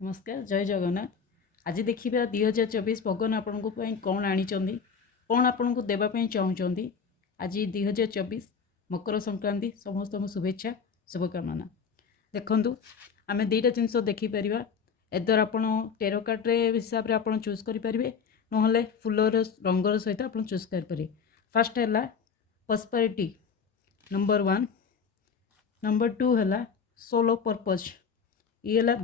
नमस्कार जय जगन्नाथ। आज देखा 2024 भगवान आपण कौन आनी कौन आपण को देवाई चाहूँगी। आज 2024 मकर संक्रांति समस्त शुभेच्छा शुभकामना। देखु आम दुईटा जिनस देखिपर एद्वारा आप टेरो कार्ड्रे हिसाब से आप चूज करेंगे ना फुलर रंगर सहित आप चूज करेंगे। फास्ट है प्रॉस्पेरिटी नंबर 1, नंबर 2 है सोलो पर्पज, ये है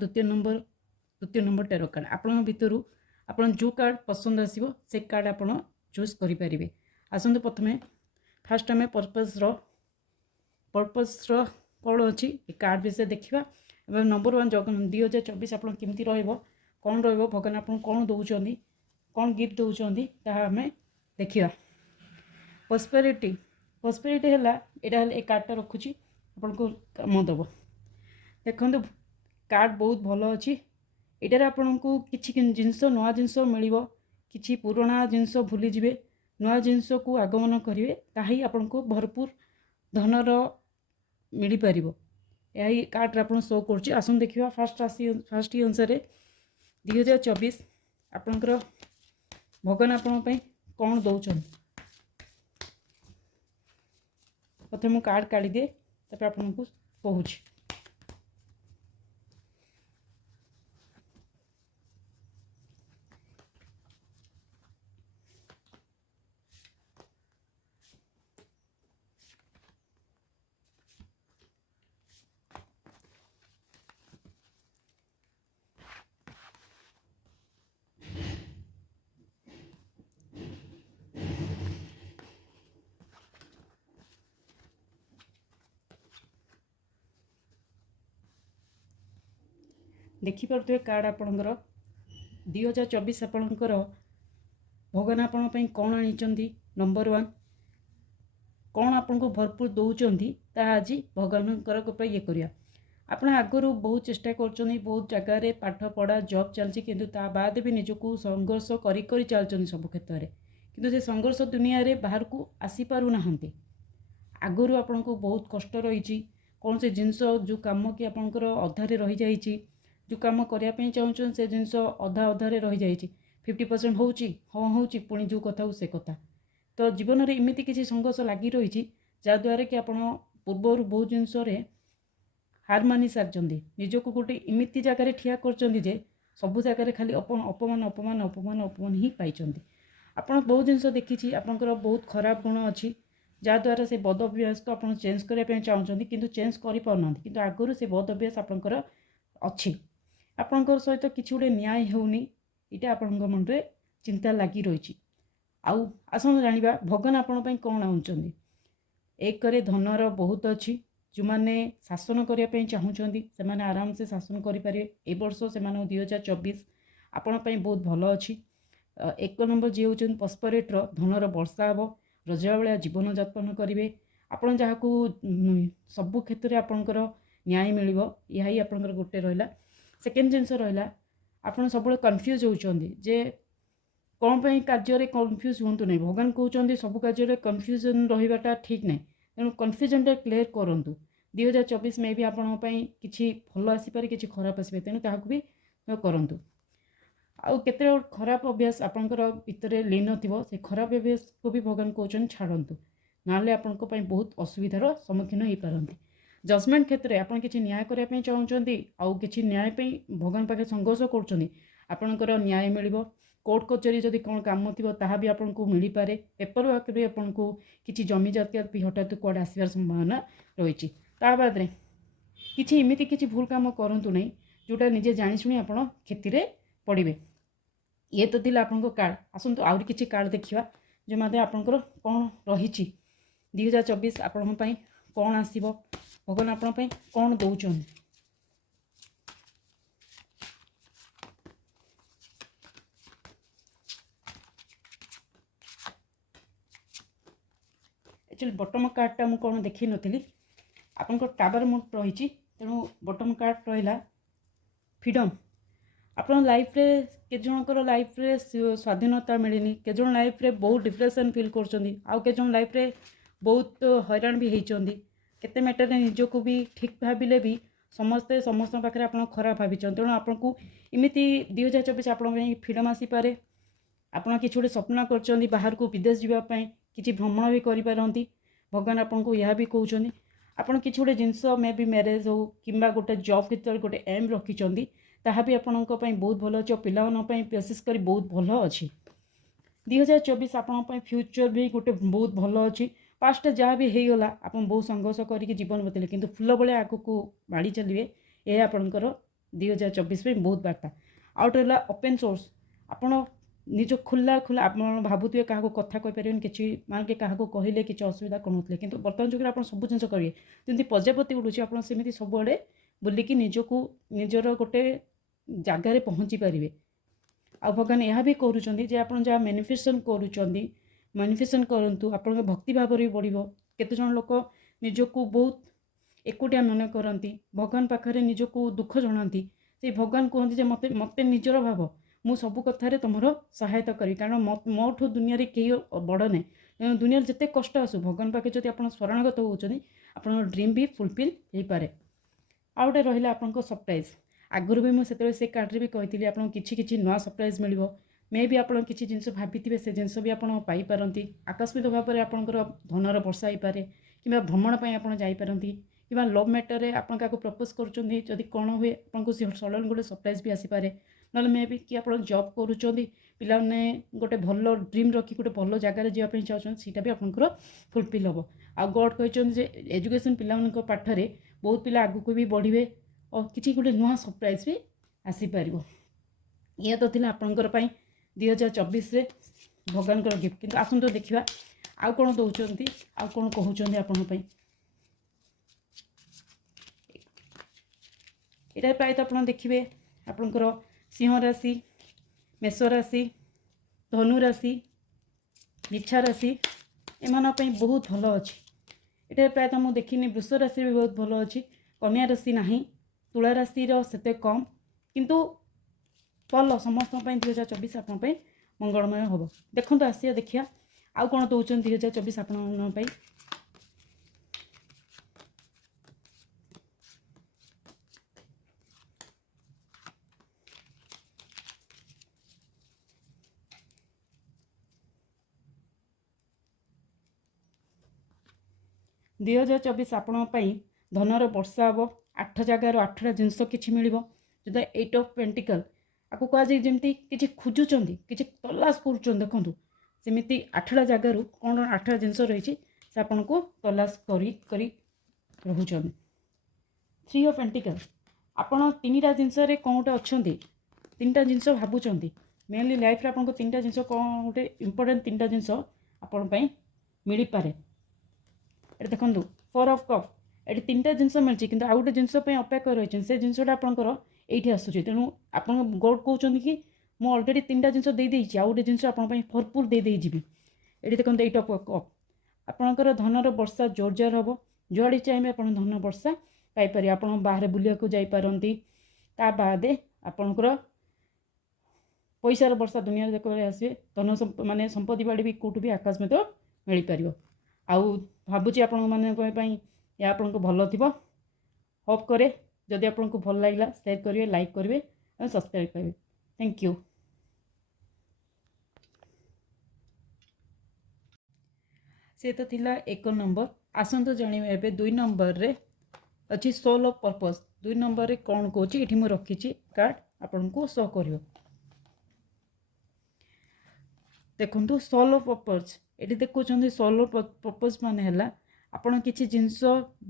द्वितीय नंबर टेरो कार्ड। आपण भितर आप जो कार्ड पसंद आसो से कार्ड आप चूज करेंगे। आसतु प्रथम फास्ट आम पर्पज कौन अच्छी कार्ड विषय देखा। नंबर 1 जगन 2024 आप केमती कौन भगवान आप कौन दौरान कौन गिफ्ट दौरान आम देखा। प्रॉस्पेरिटी है यहाँ कार्डटा रखुची आपन को कम दब। देखो कार्ड बहुत भल अच्छी। यहाँ आपन को किसी जिनस नुआ जिनस मिल कि पुराणा जिनस भूली जाए नुआ जिनस को आगमन करेंगे ताही आपन को भरपूर धनर मिल पार। यही कार्ड आप शो कर आसन देखा। फास्ट अनुसार 2024 आपणकर भगवान आपण कौन दौरान। प्रथम कार्ड काढ़ी दिए तापर आपन को कहूँ। देखिपे कार्ड आपणकर 2024 आपणकर भगवान आपण कौन आनी। नंबर 1 कौन आपन को भरपूर दौरान आज भगवान ये करिया। आपण आगु बहुत चेष्टा कर बहुत जगार पाठ पढ़ा जॉब चलती किंतु ता बाद भी निजको संघर्ष करी चलते सब क्षेत्र में किंतु से संघर्ष दुनिया रे बाहर को आसी पारु नाहंती। आगुरी आपन को बहुत कष्ट रही कौन से जिनस जो कम कि आपंकर अधारे रही जाइए जो कम करने चाहूँ से जिनस अधा अधारे रही जाइए 50% हाँ हो पुणी जो कथा से कथा। तो जीवन में इमिति किसी संघर्ष लगी रही जहाँद्वारा कि आप पूर्वर बहुत जिनस हार मानि सारी निजक गोटे इमिति जगार ठिया कर सबू जगार खाली अपमान अपमान अपमान अपमान ही पाई। आप बहुत जिनस देखी आपंकर बहुत खराब गुण अच्छी जहाँद्वारा से बद अभ्यास को आप चेंज करने चाहते कि चेंज करना कि आगुरी से बद अभ्यास आपंकर अच्छी आपंकर सहित किसी गोटे न्याय होनी यहाँ आपण मन में चिंता लगी रही। आउ आसन जाना भगवान आपण कौन आउंचंदी। एक धनर बहुत अच्छी जो मैंने शासन करने चाहूँगी से आराम से शासन करेंगे। ए वर्ष से 2024 आपण बहुत भल अच्छी। एक नंबर जी हूँ प्रॉस्पेरिटी धनर वर्षा हे रजा भाया जीवन यापन करेंगे। आपड़ जहाँ को सबु क्षेत्र में आपंकर न्याय मिल यही आपंकर गोटे रहा। सेकेंड जिनस रहा आप सब कन्फ्यूज होती जे कौन पर कार्य कन्फ्यूज हूँ नहीं। भगवान कहते सब कार्य कन्फ्यूजन रहा ठीक ना तेणु कन्फ्यूजन क्लीयर करूँ। 2024 में भी आपंपाई कि भल आसपे कि खराब आसपे तेणु ताकू भी करूँ। आउ केते खराब अभ्यास आपंकर भितर लीन थी से खराब अभ्यास को भी भगवान कहते छाड़ू ना आपण बहुत असुविधार सम्मुखीन हो पारती। जजमेंट क्षेत्र में आप किसी न्याय करने चाहूँगी आउ कि न्याय भगवान पाखे संघर्ष करपणकर न्याय मिल। कोर्ट कचेरी जदि कौन काम थी ता भी आपन को मिल पारे। पेपर वर्क भी आपन को किसी जमी जात भी हठात कौट आसबार संभावना रही। बाद किसी इमिति किसी भूल काम करूँ नहीं जोटा निजे जाशुणी आप क्षति पड़े। ये तो थी आपन कार्ड। आसतु आउरी किसी कार्ड देखा जो मैंने आपंकर कौन रही 2024 आपण कौन आसो भगवान आपण कौन दौरान। एक्चुअली बटम कार्डटा मुझे कौन देखी नी आपन टावर मोड रही तेणु बटम कार्ड रहा फ्रीडम। आप लाइफ रे के जनकर लाइफ रे स्वाधीनता मिलनी के जन लाइफ रे बहुत डिप्रेशन फील कर लाइफ रे बहुत हैरान भी होती केते मैटर निजक भी ठीक भाविले भी ସମସ୍ତେ ସମସ୍ତଙ୍କ ପାଖରେ ଆପଣ ଖରାପ ଭାବିଛନ୍ତି, ତେଣୁ ଆପଣଙ୍କୁ ଏମିତି 2024 ଆପଣଙ୍କ ପାଇଁ ଫ୍ରିଡ଼ମ୍ ଆସିପାରେ। ଆପଣ କିଛି ଗୋଟେ ସ୍ୱପ୍ନ କରିଛନ୍ତି ବାହାରକୁ ବିଦେଶ ଯିବା ପାଇଁ, କିଛି ଭ୍ରମଣ ବି କରିପାରନ୍ତି। ଭଗବାନ ଆପଣଙ୍କୁ ଏହା ବି କହୁଛନ୍ତି ଆପଣ କିଛି ଗୋଟେ ଜିନିଷ ମେ ବି ମ୍ୟାରେଜ୍ ହେଉ କିମ୍ବା ଗୋଟେ ଜବ୍ କ୍ଷେତ୍ରରେ ଗୋଟେ ଏମ୍ ରଖିଛନ୍ତି, ତାହା ବି ଆପଣଙ୍କ ପାଇଁ ବହୁତ ଭଲ ଅଛି। ଆଉ ପିଲାମାନଙ୍କ ପାଇଁ ବିଶେଷ କରି ବହୁତ ଭଲ ଅଛି। 2024 ଆପଣଙ୍କ ପାଇଁ ଫ୍ୟୁଚର୍ ବି ଗୋଟେ ବହୁତ ଭଲ ଅଛି। ପାଷ୍ଟରେ ଯାହା ବି ହେଇଗଲା ଆପଣ ବହୁତ ସଂଘର୍ଷ କରିକି ଜୀବନ ବିତେଇଲେ, କିନ୍ତୁ ଫୁଲ ଭଳିଆ ଆଗକୁ ମାଡ଼ି ଚାଲିବେ। ଏହା ଆପଣଙ୍କର 2024 ପାଇଁ ବହୁତ ବାର୍ତ୍ତା। ଆଉ ଗୋଟେ ହେଲା ଓପେନ୍ ସୋର୍ସ। ଆପଣ ନିଜ ଖୋଲା ଆପଣ ଭାବୁଥିବେ କାହାକୁ କଥା କହିପାରିବେନି, କିଛି ମାନେ କାହାକୁ କହିଲେ କିଛି ଅସୁବିଧା କ'ଣ ହେଉଥିଲେ, କିନ୍ତୁ ବର୍ତ୍ତମାନ ଯୁଗରେ ଆପଣ ସବୁ ଜିନିଷ କରିବେ। ଯେମିତି ପ୍ରଜାପତି ଉଡ଼ୁଛି ଆପଣ ସେମିତି ସବୁଆଡ଼େ ବୁଲିକି ନିଜକୁ ନିଜର ଗୋଟେ ଜାଗାରେ ପହଞ୍ଚି ପାରିବେ। ଆଉ ଭଗବାନ ଏହା ବି କରୁଛନ୍ତି ଯେ ଆପଣ ଯାହା ମ୍ୟାନିଫେଷ୍ଟେସନ୍ କରୁଛନ୍ତି, ମ୍ୟାନିଫେଷ୍ଟେସନ୍ କରନ୍ତୁ, ଆପଣଙ୍କ ଭକ୍ତି ଭାବରେ ବି ବଢ଼ିବ। କେତେଜଣ ଲୋକ ନିଜକୁ ବହୁତ ଏକୁଟିଆ ମନେ କରନ୍ତି, ଭଗବାନ ପାଖରେ ନିଜକୁ ଦୁଃଖ ଜଣାନ୍ତି। ସେଇ ଭଗବାନ କୁହନ୍ତି ଯେ ମୋତେ ନିଜର ଭାବ, ମୁଁ ସବୁ କଥାରେ ତୁମର ସହାୟତା କରିବି, କାରଣ ମୋଠୁ ଦୁନିଆରେ କେହି ବଡ଼ ନାହିଁ। ତେଣୁ ଦୁନିଆରେ ଯେତେ କଷ୍ଟ ଆସୁ ଭଗବାନ ପାଖରେ ଯଦି ଆପଣ ଶରଣାଗତ ହେଉଛନ୍ତି, ଆପଣଙ୍କ ଡ୍ରିମ୍ ବି ଫୁଲଫିଲ୍ ହୋଇପାରେ। ଆଉ ଗୋଟେ ରହିଲା ଆପଣଙ୍କ ସରପ୍ରାଇଜ୍। ଆଗରୁ ବି ମୁଁ ସେତେବେଳେ ସେ କାର୍ଡ଼ରେ ବି କହିଥିଲି ଆପଣଙ୍କୁ କିଛି କିଛି ନୂଆ ସରପ୍ରାଇଜ୍ ମିଳିବ। ମେ ବି ଆପଣ କିଛି ଜିନିଷ ଭାବିଥିବେ, ସେ ଜିନିଷ ବି ଆପଣ ପାଇପାରନ୍ତି। ଆକସ୍ମିକ ଭାବରେ ଆପଣଙ୍କର ଧନର ବର୍ଷା ହୋଇପାରେ, କିମ୍ବା ଭ୍ରମଣ ପାଇଁ ଆପଣ ଯାଇପାରନ୍ତି, କିମ୍ବା ଲଭ୍ ମ୍ୟାଟର୍ରେ ଆପଣ କାହାକୁ ପ୍ରପୋଜ୍ କରୁଛନ୍ତି, ଯଦି କ'ଣ ହୁଏ ଆପଣଙ୍କୁ ସେ ସଡ଼ନ୍ ଗୋଟେ ସରପ୍ରାଇଜ୍ ବି ଆସିପାରେ। ନହେଲେ ମେ ବି କି ଆପଣ ଜବ୍ କରୁଛନ୍ତି, ପିଲାମାନେ ଗୋଟେ ଭଲ ଡ୍ରିମ୍ ରଖି ଗୋଟେ ଭଲ ଜାଗାରେ ଯିବା ପାଇଁ ଚାହୁଁଛନ୍ତି, ସେଇଟା ବି ଆପଣଙ୍କର ଫୁଲଫିଲ୍ ହେବ। ଆଉ ଗଡ଼୍ କହିଛନ୍ତି ଯେ ଏଜୁକେସନ୍ ପିଲାମାନଙ୍କ ପାଠରେ ବହୁତ ପିଲା ଆଗକୁ ବି ବଢ଼ିବେ, ଆଉ କିଛି ଗୋଟେ ନୂଆ ସରପ୍ରାଇଜ୍ ବି ଆସିପାରିବ। ଏହା ତ ଥିଲା ଆପଣଙ୍କର ପାଇଁ 2024ରେ ଭଗବାନଙ୍କର ଗିଫ୍ଟ। କିନ୍ତୁ ଆସନ୍ତୁ ଦେଖିବା ଆଉ କ'ଣ ଦେଉଛନ୍ତି, ଆଉ କ'ଣ କହୁଛନ୍ତି ଆପଣଙ୍କ ପାଇଁ। ଏଇଟା ପ୍ରାୟତଃ ଆପଣ ଦେଖିବେ ଆପଣଙ୍କର ସିଂହ ରାଶି, ମେଷ ରାଶି, ଧନୁ ରାଶି, ମିଛା ରାଶି, ଏମାନଙ୍କ ପାଇଁ ବହୁତ ଭଲ ଅଛି। ଏଠାରେ ପ୍ରାୟତଃ ମୁଁ ଦେଖିନି ବୃଷ ରାଶି ବି ବହୁତ ଭଲ ଅଛି, କନ୍ୟା ରାଶି ନାହିଁ, ତୁଳା ରାଶିର ସେତେ କମ୍, କିନ୍ତୁ ଭଲ ସମସ୍ତଙ୍କ ପାଇଁ 2024 ଆପଣଙ୍କ ପାଇଁ ମଙ୍ଗଳମୟ ହେବ। ଦେଖନ୍ତୁ ଆସିବା ଦେଖିବା ଆଉ କ'ଣ ଦେଉଛନ୍ତି 2024 ଆପଣଙ୍କ ପାଇଁ। ଦୁଇ ହଜାର ଚବିଶ ଆପଣଙ୍କ ପାଇଁ ଧନର ବର୍ଷା ହେବ। 8 ଜାଗାରୁ 8ଟା ଜିନିଷ କିଛି ମିଳିବ। ଯଦି 8 ଅଫ୍ ପେଣ୍ଟିକଲ୍ ଆକୁ କୁହାଯାଏ, ଯେମିତି କିଛି ଖୋଜୁଛନ୍ତି, କିଛି ତଲାସ କରୁଛନ୍ତି, ଦେଖନ୍ତୁ ସେମିତି 8ଟା ଜାଗାରୁ କ'ଣ 8ଟା ଜିନିଷ ରହିଛି, ସେ ଆପଣଙ୍କୁ ତଲାସ କରି ରହୁଛନ୍ତି। 3 ଅଫ୍ ପେଣ୍ଟିକଲ୍ ଆପଣ 3ଟା ଜିନିଷରେ କ'ଣ ଗୋଟେ ଅଛନ୍ତି, 3ଟା ଜିନିଷ ଭାବୁଛନ୍ତି। ମେନଲି ଲାଇଫ୍ରେ ଆପଣଙ୍କୁ 3ଟା ଜିନିଷ କ'ଣ ଗୋଟେ ଇମ୍ପୋର୍ଟାଣ୍ଟ 3ଟା ଜିନିଷ ଆପଣଙ୍କ ପାଇଁ ମିଳିପାରେ। ଏଠି ଦେଖନ୍ତୁ 4 ଅଫ୍ କପ୍, ଏଠି 3ଟା ଜିନିଷ ମିଳିଛି, କିନ୍ତୁ ଆଉ ଗୋଟେ ଜିନିଷ ପାଇଁ ଅପେକ୍ଷା କରି ରହିଛନ୍ତି। ସେ ଜିନିଷଟା ଆପଣଙ୍କର ଏଇଠି ଆସୁଛି। ତେଣୁ ଆପଣ ଗଡ଼୍ କହୁଛନ୍ତି କି ମୁଁ ଅଲରେଡ଼ି 3ଟା ଜିନିଷ ଦେଇଦେଇଛି, ଆଉ ଗୋଟେ ଜିନିଷ ଆପଣଙ୍କ ପାଇଁ ଭରପୁର ଦେଇଯିବି। ଏଠି ଦେଖନ୍ତୁ 8 ଅଫ୍ କପ୍, ଆପଣଙ୍କର ଧନର ବର୍ଷା ଜୋରଜାର ହେବ। ଯୁଆଡ଼େ ଚାହିଁବେ ଆପଣ ଧନ ବର୍ଷା ପାଇପାରିବେ। ଆପଣ ବାହାରେ ବୁଲିବାକୁ ଯାଇପାରନ୍ତି। ତା ବାଦେ ଆପଣଙ୍କର ପଇସାର ବର୍ଷା ଦୁନିଆରେ ଯେତେବେଳେ ଆସିବେ, ଧନ ମାନେ ସମ୍ପତ୍ତି ବାଡ଼ି ବି କେଉଁଠୁ ବି ଆକସ୍ମିକ ମିଳିପାରିବ। ଆଉ ଭାବୁଛି ଆପଣମାନଙ୍କ ପାଇଁ ଏହା ଆପଣଙ୍କୁ ଭଲ ଥିବ। ହୋପ୍ କରେ ଯଦି ଆପଣଙ୍କୁ ଭଲ ଲାଗିଲା ସେୟାର କରିବେ, ଲାଇକ୍ କରିବେ ଆଉ ସବସ୍କ୍ରାଇବ୍ କରିବେ। Thank you. ସେ ତ ଥିଲା 1 ନମ୍ବର। ଆସନ୍ତୁ ଜାଣିବେ ଏବେ 2 ନମ୍ବରରେ ଅଛି ସୋଲ୍ ଅଫ୍ ପର୍ପସ୍। 2 ନମ୍ବରରେ କ'ଣ କହୁଛି, ଏଠି ମୁଁ ରଖିଛି କାର୍ଡ଼ ଆପଣଙ୍କୁ ଶୋ କରିବ। ଦେଖନ୍ତୁ ସୋଲ୍ ଅଫ୍ ପର୍ପସ୍, ଏଠି ଦେଖୁଛନ୍ତି ସୋଲ୍ ଅଫ୍ ପର୍ପସ୍ ମାନେ ହେଲା ଆପଣ କିଛି ଜିନିଷ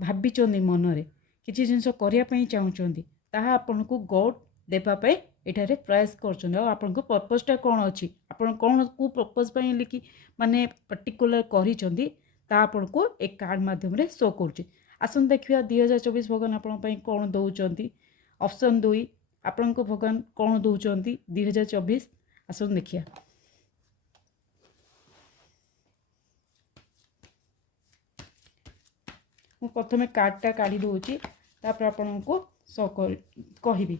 ଭାବିଛନ୍ତି, ମନରେ କିଛି ଜିନିଷ କରିବା ପାଇଁ ଚାହୁଁଛନ୍ତି, ତାହା ଆପଣଙ୍କୁ ଗଡ଼୍ ଦେବା ପାଇଁ ଏଠାରେ ପ୍ରୟାସ କରୁଛନ୍ତି। ଆଉ ଆପଣଙ୍କ ପର୍ପସ୍ଟା କ'ଣ ଅଛି, ଆପଣ କ'ଣ କେଉଁ ପର୍ପସ୍ ପାଇଁ ଲେଖି ମାନେ ପର୍ଟିକୁଲାର କରିଛନ୍ତି, ତାହା ଆପଣଙ୍କୁ ଏ କାର୍ଡ଼ ମାଧ୍ୟମରେ ଶୋ କରୁଛି। ଆସନ୍ତୁ ଦେଖିବା 2024 ଭଗବାନ ଆପଣଙ୍କ ପାଇଁ କ'ଣ ଦେଉଛନ୍ତି। ଅପସନ୍ 2 ଆପଣଙ୍କ ଭଗବାନ କ'ଣ ଦେଉଛନ୍ତି 2024। ଆସନ୍ତୁ ଦେଖିବା। ମୁଁ ପ୍ରଥମେ କାର୍ଡ଼ଟା କାଢ଼ି ଦେଉଛି, ତାପରେ ଆପଣଙ୍କୁ ଶୋ କହିବି।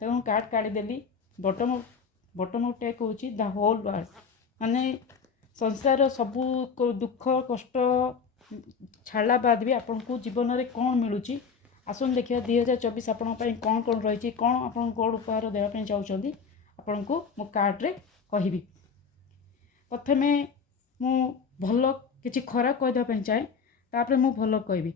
ତ तेणु कार्ड काढ़ीदेली बटम बटम टेक हूँ द होल वर्ल्ड माने संसार सबू दुख कष्ट छाड़ा बाद भी आपन को जीवन में कौन मिलूँ आसन देखिए 2024 आपण कौन कौन रही कौन आप कौन उपहार देवाई चाहते आपण को मो कार्ड रे कहबी प्रथमे मु भल किसी खराब कहदेपी चाहे तापर मु भल कहबी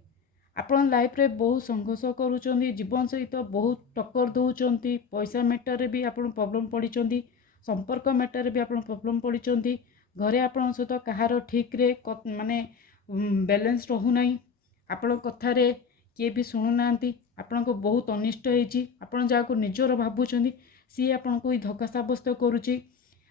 आपण लाइफ रे बहुत संघर्ष करूँ जीवन सहित बहुत टक्कर दौरान पैसा मैटर भी आप प्रॉब्लम पड़ी संपर्क मैटर भी आप प्रॉब्लम पड़ी घरे आपण सहित कहार ठीक रे माने बैलेंस रहूना आपण कथारे किए भी शुणुना आपण को बहुत अनिष्ट होती आपण जहाँ निजर भावुं सी आपण को धक्का सब्यस्त करुच्ची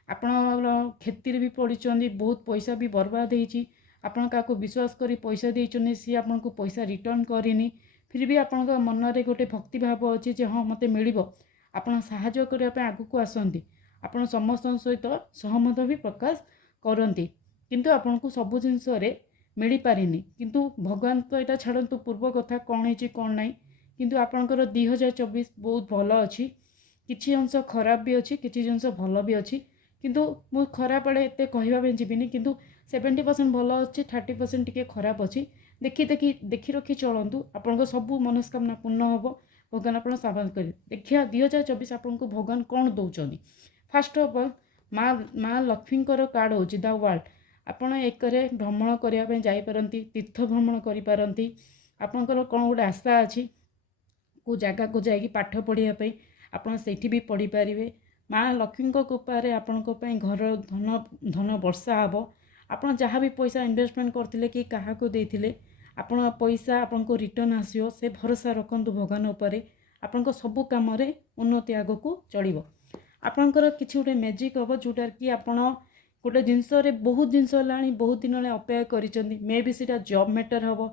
आपण क्षति भी पड़ी बहुत पैसा भी बर्बाद होती आपण क्या विश्वास करी पैसा देइछने सी आपण को पैसा रिटर्न करनी फिर भी आपण मन में गोटे भक्ति भाव अच्छी जे हाँ मते मिलिबो आपण साहाय्य करने आगु को आसती आपण समस्त सहित सहमत भी प्रकाश करती किंतु आपण को सब जिनस मिल पारिनी किंतु भगवान तो यहाँ छाड़ू पूर्व कथा कौन है कौन ना किंतु आपणकर 2024 बहुत भल अच्छी किसी अंश खराब भी अच्छी किसी जिनस भल भी अच्छी किंतु मु खराब आड़े एत कहवाई जीविनी किंतु 70% भल अच्छी 30% टी खराब अच्छी देखी रखी चलतु आपण सबू मनस्कामना पूर्ण हम भगवान आप साबान कर देखिए 2024 आपन को भगवान कौन दौरान फास्ट ऑफ ऑल माँ लक्ष्मी कार्ड हूँ द वर्ल्ड आपण एकरे भ्रमण करने जापारती तीर्थ भ्रमण करें आपणकर कौन गोटे आशा अच्छी को जगह को जाकि पाठ पढ़ापी आपड़ से भी पढ़ी पारे माँ लक्ष्मी कृपारे आपण घर धन धन वर्षा हे आप जहाँ भी पैसा इन्वेस्टमेंट करते कि क्या देते आपण पैसा आपन को रिटर्न आसो से भरोसा रखु भगवान उपर आपण सबू कम उन्नति आग को चलो आपणकर किसी गोटे मैजिक हम जोटार कि आपण गोटे जिनस बहुत जिनस बहुत दिन अपेक्षा कर मे भी सीटा जॉब मैटर हम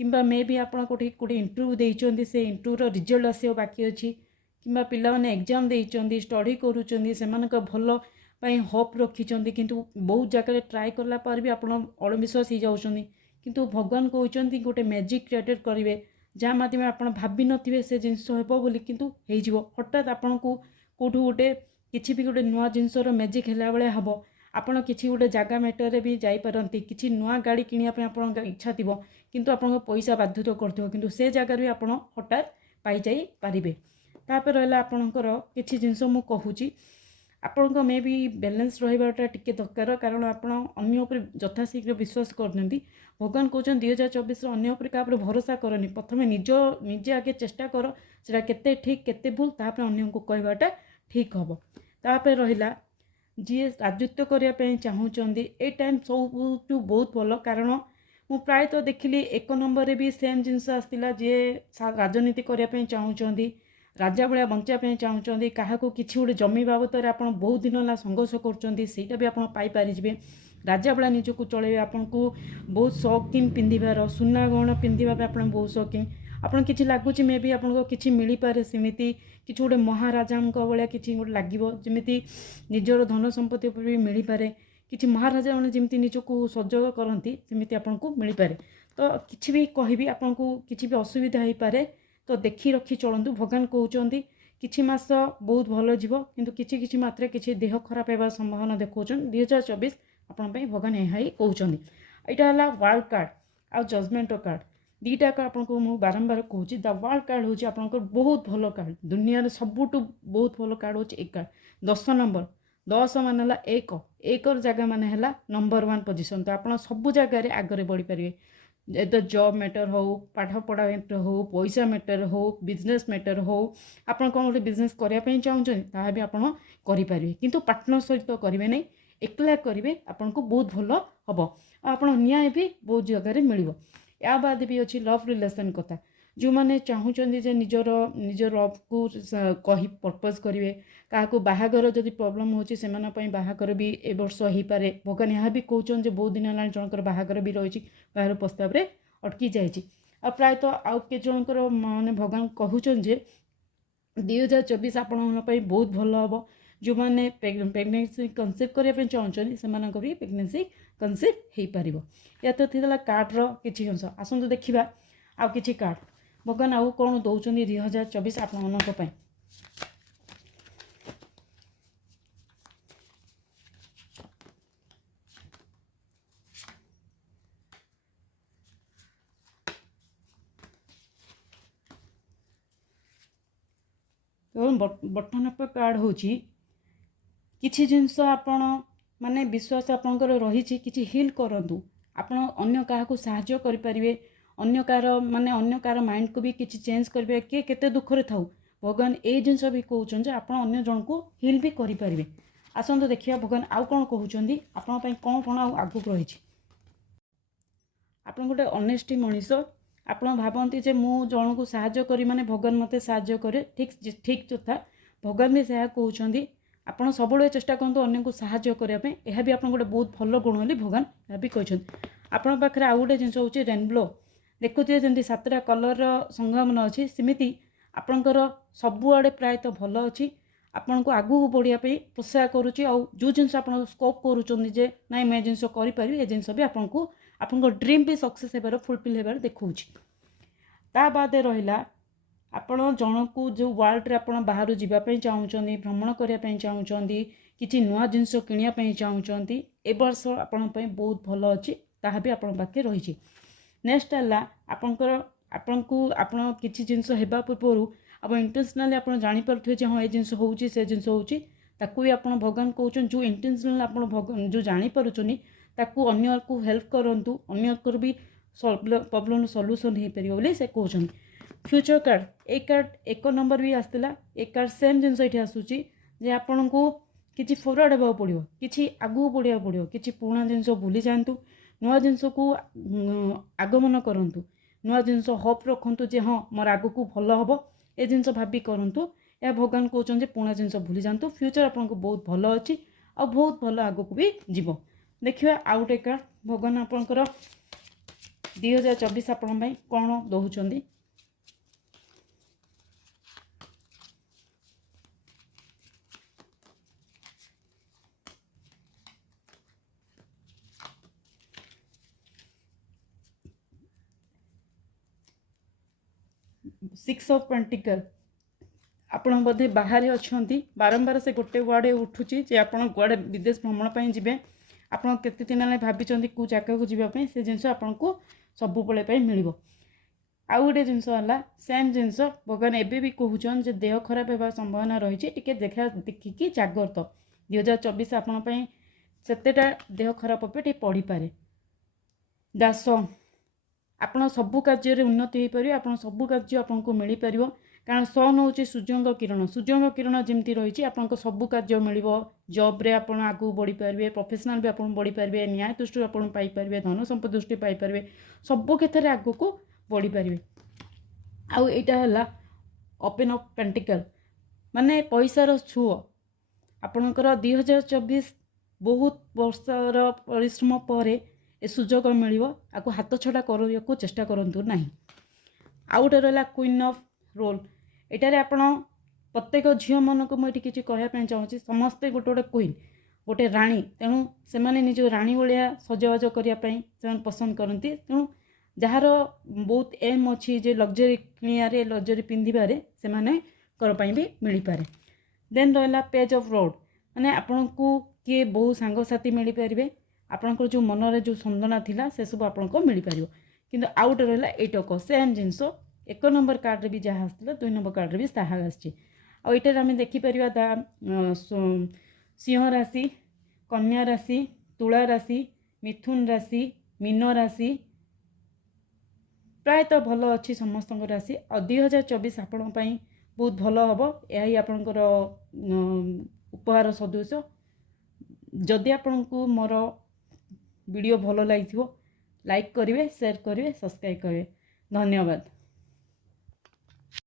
कि मे भी आप गोटे इंटरव्यू देते से इंटरव्यूर रिजल्ट आस बाकी अच्छी कि पिला माने एग्जाम देइचंदी स्टडी करूचंदी सेमानक भल पाई होप रखिचंदी किंतु बहुत जगह ट्राए कला पर भी आप अणविश्वास हो जाउचंदी किंतु भगवान कहते गोटे मैजिक क्रिएटेड करेंगे जहाँ माध्यम आप भाभी नथिबे से जिनस हेबो बोली किंतु हेजिवो हठात आपन को कोठु गोटे किछि भी गोटे नुआ जिनसर मैजिक हैला बेले हबो आपण किछि गोटे जगह मैटर भी जाईपारती किछि नुआ गाड़ी किनिया आप इच्छा थिबो किंतु आपन पैसा बाध्यत करथिबो किंतु से जगह भी आप हठात पाई जाई पारिबे तापर रहला आपणकर किछि जिनस मु कहूची आपण मे भी बैलेंस रहिबाटा टिके दरकार कारण आपण अन्य उपर यथाशीघ्र विश्वास करनती भगवान कहते 2024 अन्य उपर का भरोसा करनी प्रथमे निजे आगे चेष्टा कर सेटा केते ठीक केते भूल तापर अन्य को कहबाटा ठीक हम तापर रहिला जी राजत्व करने चाहूँगी ए टाइम सब बहुत भल कारण मु प्रायतः देखिली 1 नंबर भी सेम जिनस आसला जी राजनीति करने चाहूँगी राजा भाया बंचापी चाहूँगी क्या किसी गोटे जमी बाबद आप बहुत दिन है संघर्ष करटा भी आपरे राजा भाया निजक चलैबे आपन को बहुत शौकीन पिंधार सुना गहना पिंधा आप बहुत शौकीन आपन किसी लगुच मे भी आपको किसी मिल पारे सेमती किसी गोटे महाराजा भाया किसी गोटे लगे जमी निजर धन संपत्ति भी मिल पारे किसी महाराजा मैंने जमी निजक सजग करती सेमती आपन को मिल पारे तो किसी भी कहबी आपन को किसी भी असुविधा हो पारे तो देखी रखी चलतु भगवान कहते किछि मास बहुत भल जीव किंतु किछि मात्रा किछि देह खराब होगा संभावना देखा 2024 आपण भगवान यहाँ ही कहते यहाँ है वर्ल्ड कार्ड आ जजमेंट कार्ड दीटा आपको मुझे बारंबार कहूँ द वर्ल्ड कार्ड हूँ आप बहुत भल कार्ड दुनिया सबुठ बहुत भल कार्ड हूँ एक कार्ड 10 नंबर 10 मान एक जगह मान है नंबर 1 पोजिशन तो आप सब जगार आगे बढ़ी पारे तो जॉब मैटर हो पाठ पढ़ा मैटर हो पैसा मैटर हो बिजनेस मैटर हो आप कौन गोटे बिजनेस करने चाहते भी आपरे किंतु पार्टनर सहित करेंगे नहीं एकला करेंगे आपन को बहुत भल हम आप न्याय भी बहुत जगह मिल या बाद भी अच्छी लव रिलेशन कथा जो मैंने चाहूँगी जे निजर लव को कही प्रपोज करेंगे क्या बाहागर जदि प्रॉब्लम होची से बाहागर भी ए वर्ष हो पारे भगवान यहाँ भी कहते बहुत दिन है जनकर बाहागर भी रही बाहर प्रस्ताव रे अटकी जाइए प्रायतः आउ के जनकर माने भगवान कहते 2024 आपण बहुत भल हम जो मैंने प्रेगनेंसी कनसीव करने चाहते से भी प्रेगनेंसी कनसीव हो पार या तो थी कार्ड्र किसी अंश आसतु देखा आउ कि कार्ड भगवान आउ कौन दौरान 2024 आपण ଏବଂ ବଟନ୍ ଅଫ୍ କାର୍ଡ଼ ହେଉଛି କିଛି ଜିନିଷ ଆପଣ ମାନେ ବିଶ୍ୱାସ ଆପଣଙ୍କର ରହିଛି କିଛି ହିଲ୍ କରନ୍ତୁ। ଆପଣ ଅନ୍ୟ କାହାକୁ ସାହାଯ୍ୟ କରିପାରିବେ, ଅନ୍ୟ କାହାର ମାଇଣ୍ଡକୁ ବି କିଛି ଚେଞ୍ଜ କରିବେ। କିଏ କେତେ ଦୁଃଖରେ ଥାଉ, ଭଗବାନ ଏଇ ଜିନିଷ ବି କହୁଛନ୍ତି ଯେ ଆପଣ ଅନ୍ୟ ଜଣଙ୍କୁ ହିଲ୍ ବି କରିପାରିବେ। ଆସନ୍ତୁ ଦେଖିବା ଭଗବାନ ଆଉ କ'ଣ କହୁଛନ୍ତି, ଆପଣଙ୍କ ପାଇଁ କ'ଣ ଆଉ ଆଗକୁ ରହିଛି। ଆପଣ ଗୋଟେ ଅନେଷ୍ଟି ମଣିଷ। ଆପଣ ଭାବନ୍ତି ଯେ ମୁଁ ଜଣକୁ ସାହାଯ୍ୟ କରି ମାନେ ଭଗବାନ ମୋତେ ସାହାଯ୍ୟ କରେ। ଠିକ୍ କଥା, ଭଗବାନ ବି ସେୟା କହୁଛନ୍ତି। ଆପଣ ସବୁବେଳେ ଚେଷ୍ଟା କରନ୍ତୁ ଅନ୍ୟକୁ ସାହାଯ୍ୟ କରିବା ପାଇଁ। ଏହା ବି ଆପଣଙ୍କ ଗୋଟେ ବହୁତ ଭଲ ଗୁଣ ବୋଲି ଭଗବାନ ଏହା ବି କହିଛନ୍ତି। ଆପଣଙ୍କ ପାଖରେ ଆଉ ଗୋଟେ ଜିନିଷ ହେଉଛି ରେନବୋ। ଦେଖୁଥିବେ ଯେମିତି 7ଟା କଲର୍ର ସଂଗମନ ଅଛି, ସେମିତି ଆପଣଙ୍କର ସବୁଆଡ଼େ ପ୍ରାୟତଃ ଭଲ ଅଛି। ଆପଣଙ୍କୁ ଆଗକୁ ବଢ଼ିବା ପାଇଁ ପ୍ରୋତ୍ସାହ କରୁଛି। ଆଉ ଯେଉଁ ଜିନିଷ ଆପଣ ସ୍କୋପ୍ କରୁଛନ୍ତି ଯେ ନାଇଁ ମୁଁ ଏ ଜିନିଷ କରିପାରିବି, ଏ ଜିନିଷ ବି ଆପଣଙ୍କ ଡ୍ରିମ୍ ବି ସକ୍ସେସ୍ ହେବାର ଫୁଲଫିଲ୍ ହେବାର ଦେଖାଉଛି। ତା ବାଦେ ରହିଲା ଆପଣ ଜଣକୁ ଯେଉଁ ୱାର୍ଲଡ଼ରେ ଆପଣ ବାହାରୁ ଯିବା ପାଇଁ ଚାହୁଁଛନ୍ତି, ଭ୍ରମଣ କରିବା ପାଇଁ ଚାହୁଁଛନ୍ତି, କିଛି ନୂଆ ଜିନିଷ କିଣିବା ପାଇଁ ଚାହୁଁଛନ୍ତି, ଏ ବର୍ଷ ଆପଣଙ୍କ ପାଇଁ ବହୁତ ଭଲ ଅଛି। ତାହା ବି ଆପଣଙ୍କ ପାଖରେ ରହିଛି। ନେକ୍ସଟ ହେଲା ଆପଣ କିଛି ଜିନିଷ ହେବା ପୂର୍ବରୁ ଆପଣ ଇଣ୍ଟେନ୍ସନାଲି ଆପଣ ଜାଣିପାରୁଥିବେ ଯେ ହଁ ଏ ଜିନିଷ ହେଉଛି, ସେ ଜିନିଷ ହେଉଛି। ତାକୁ ବି ଆପଣ ଭଗବାନ କହୁଛନ୍ତି ଯେଉଁ ଇଣ୍ଟେନ୍ସନାଲି ଆପଣ ଯେଉଁ ଜାଣିପାରୁଛନ୍ତି ତାକୁ ଅନ୍ୟକୁ ହେଲ୍ପ କରନ୍ତୁ, ଅନ୍ୟଙ୍କର ବି ପ୍ରୋବ୍ଲେମ୍ର ସଲ୍ୟୁସନ୍ ହେଇପାରିବ ବୋଲି ସେ କହୁଛନ୍ତି। ଫ୍ୟୁଚର କାର୍ଡ଼, ଏ କାର୍ଡ଼ 1 ନମ୍ବର ବି ଆସିଥିଲା। ଏ କାର୍ଡ଼ ସେମ୍ ଜିନିଷ ଏଠି ଆସୁଛି ଯେ ଆପଣଙ୍କୁ କିଛି ଫରୱାର୍ଡ଼ ହେବାକୁ ପଡ଼ିବ, କିଛି ଆଗକୁ ବଢ଼ିବାକୁ ପଡ଼ିବ। କିଛି ପୁରୁଣା ଜିନିଷ ଭୁଲି ଯାଆନ୍ତୁ, ନୂଆ ଜିନିଷକୁ ଆଗମନ କରନ୍ତୁ। ନୂଆ ଜିନିଷ ହୋପ୍ ରଖନ୍ତୁ ଯେ ହଁ ମୋର ଆଗକୁ ଭଲ ହେବ, ଏ ଜିନିଷ ଭାବି କରନ୍ତୁ। ଏହା ଭଗବାନ କହୁଛନ୍ତି ପୁରୁଣା ଜିନିଷ ଭୁଲି ଯାଆନ୍ତୁ। ଫ୍ୟୁଚର ଆପଣଙ୍କୁ ବହୁତ ଭଲ ଅଛି ଆଉ ବହୁତ ଭଲ ଆଗକୁ ବି ଯିବ। ଦେଖିବା ଆଉ ଗୋଟେ କାର୍ଡ଼ ଭଗବାନ ଆପଣଙ୍କର 2024 ଆପଣଙ୍କ ପାଇଁ କ'ଣ ଦେଉଛନ୍ତି। सिक्स ऑफ पेंटिकल, ଆପଣ ବୋଧେ ବାହାରେ ଅଛନ୍ତି, ବାରମ୍ବାର ସେ ଗୋଟେ ୱାର୍ଡ଼ ଉଠୁଛି ଯେ ଆପଣ କୁଆଡ଼େ ବିଦେଶ ଭ୍ରମଣ ପାଇଁ ଯିବେ। ଆପଣ କେତେ ଦିନ ହେଲେ ଭାବିଛନ୍ତି କେଉଁ ଜାଗାକୁ ଯିବା ପାଇଁ, ସେ ଜିନିଷ ଆପଣଙ୍କୁ ସବୁବେଳେ ପାଇଁ ମିଳିବ। ଆଉ ଗୋଟେ ଜିନିଷ ହେଲା ସେମ୍ ଜିନିଷ ଭଗବାନ ଏବେ ବି କହୁଛନ୍ତି ଯେ ଦେହ ଖରାପ ହେବାର ସମ୍ଭାବନା ରହିଛି, ଟିକେ ଦେଖିକି ଜାଗ୍ରତ। 2024 ଆପଣଙ୍କ ପାଇଁ ସେତେଟା ଦେହ ଖରାପ ଉପରେ ଟିକେ ପଡ଼ିପାରେ। ଦାସ, ଆପଣ ସବୁ କାର୍ଯ୍ୟରେ ଉନ୍ନତି ହୋଇପାରିବେ, ଆପଣ ସବୁ କାର୍ଯ୍ୟ ଆପଣଙ୍କୁ ମିଳିପାରିବ। କାରଣ ସନ୍ ହେଉଛି ସୂର୍ଯ୍ୟଙ୍କ କିରଣ। ସୂର୍ଯ୍ୟଙ୍କ କିରଣ ଯେମିତି ରହିଛି ଆପଣଙ୍କ ସବୁ କାର୍ଯ୍ୟ ମିଳିବ। ଜବ୍ରେ ଆପଣ ଆଗକୁ ବଢ଼ିପାରିବେ, ପ୍ରୋଫେସନାଲ୍ ବି ଆପଣ ବଢ଼ିପାରିବେ, ନ୍ୟାୟ ଦୃଷ୍ଟିରୁ ଆପଣ ପାଇପାରିବେ, ଧନ ସମ୍ପତ୍ତି ଦୃଷ୍ଟି ପାଇପାରିବେ, ସବୁ କ୍ଷେତ୍ରରେ ଆଗକୁ ବଢ଼ିପାରିବେ। ଆଉ ଏଇଟା ହେଲା ଓପେନ୍ ଅଫ୍ ପେଣ୍ଟିକଲ୍, ମାନେ ପଇସାର ଛୁଅ। ଆପଣଙ୍କର 2024 ବହୁତ ବର୍ଷର ପରିଶ୍ରମ ପରେ ଏ ସୁଯୋଗ ମିଳିବ, ଆକୁ ହାତ ଛଡ଼ା କରିବାକୁ ଚେଷ୍ଟା କରନ୍ତୁ ନାହିଁ। ଆଉ ଗୋଟେ ରହିଲା କୁଇନ୍ ଅଫ୍ ରୋଲ୍। ଏଠାରେ ଆପଣ ପ୍ରତ୍ୟେକ ଝିଅମାନଙ୍କୁ ମୁଁ ଏଠି କିଛି କହିବା ପାଇଁ ଚାହୁଁଛି, ସମସ୍ତେ ଗୋଟେ କୁଇନ୍, ଗୋଟେ ରାଣୀ। ତେଣୁ ସେମାନେ ନିଜ ରାଣୀ ଭଳିଆ ସଜବାଜ କରିବା ପାଇଁ ସେମାନେ ପସନ୍ଦ କରନ୍ତି। ତେଣୁ ଯାହାର ବହୁତ ଏମ୍ ଅଛି ଯେ ଲକ୍ଜରୀ କିଣିବାରେ, ଲକ୍ଜରୀ ପିନ୍ଧିବାରେ, ସେମାନଙ୍କର ପାଇଁ ବି ମିଳିପାରେ। ଦେନ୍ ରହିଲା ପେଜ୍ ଅଫ୍ ରୋଡ଼, ମାନେ ଆପଣଙ୍କୁ କିଏ ବହୁ ସାଙ୍ଗସାଥି ମିଳିପାରିବେ, ଆପଣଙ୍କର ଯେଉଁ ମନରେ ଯେଉଁ ସନ୍ଦନା ଥିଲା ସେସବୁ ଆପଣଙ୍କୁ ମିଳିପାରିବ। କିନ୍ତୁ ଆଉ ଗୋଟେ ରହିଲା ଏଇଟକ ସେମ୍ ଜିନିଷ 1 ନମ୍ବର କାର୍ଡ଼ରେ ବି ଯାହା ଆସିଥିଲା 2 ନମ୍ବର କାର୍ଡ଼ରେ ବି ତାହା ଆସିଛି। ଆଉ ଏଇଟାରେ ଆମେ ଦେଖିପାରିବା ସିଂହ ରାଶି, କନ୍ୟା ରାଶି, ତୁଳା ରାଶି, ମିଥୁନ ରାଶି, ମୀନ ରାଶି ପ୍ରାୟତଃ ଭଲ ଅଛି ସମସ୍ତଙ୍କ ରାଶି। ଆଉ 2024 ଆପଣଙ୍କ ପାଇଁ ବହୁତ ଭଲ ହେବ, ଏହା ହିଁ ଆପଣଙ୍କର ଉପହାର ସଦୃଶ। ଯଦି ଆପଣଙ୍କୁ ମୋର ଭିଡ଼ିଓ ଭଲ ଲାଗିଥିବ ଲାଇକ୍ କରିବେ, ସେୟାର କରିବେ, ସବସ୍କ୍ରାଇବ୍ କରିବେ। ଧନ୍ୟବାଦ।